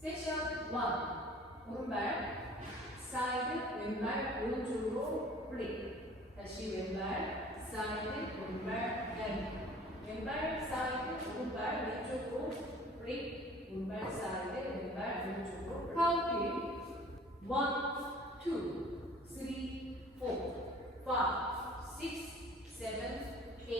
섹션 1. 오른발 사이드 왼발 오른쪽으로 플릭. 다시 왼발 사이드 오른발 앤. 왼발 사이드 오른발 왼쪽으로 플릭. 오른발 사이드 왼발 왼쪽으로 카운팅. 1, 2, 3, 4, 5, 6, 7, 8.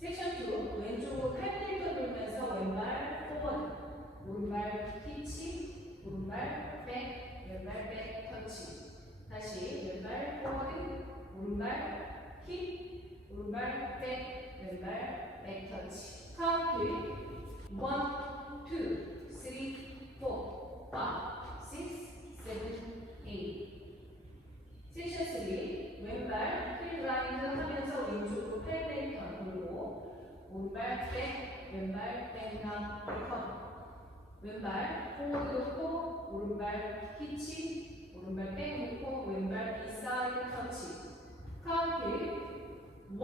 섹션 2. 왼쪽으로 팔밀도 돌면서 왼발 포워드. 오른발 히치, 오른발 백, 왼발 백 터치. 다시 왼발 포워드, 오른발 힙, 오른발 백, 왼발 백 터치. 카운트 1, 2, 3, 4, 5, 6, 7, 8. 섹션 3. 왼발 힐 라인드 하면서 왼쪽으로 팔 턴 돌고 오른발 백, 왼발 백랑 턴. 왼발 포워드 놓고 오른발 히치, 오른발 백 놓고 왼발 비사이드 터치. 카운트 1, 2,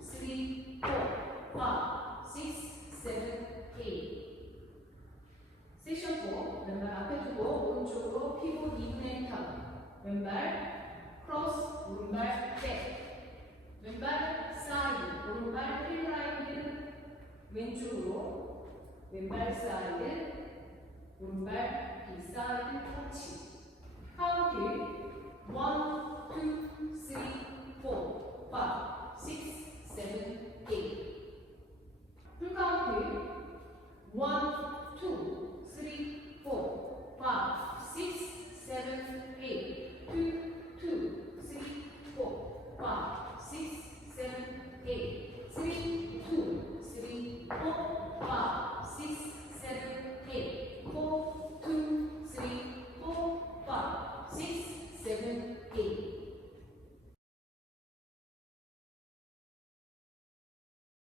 3, 4, 5, 6, 7, 8. 섹션 4. 왼발 앞에 두고 오른쪽으로 피봇 2분의 턴. 왼발 크로스, 오른발 백. 왼발 사이드, 오른발 힐라인드 왼쪽으로. 왼발 사이드, 오른발 비사이드 터치. 카운트 1, 2, 3, 4, 5, 6,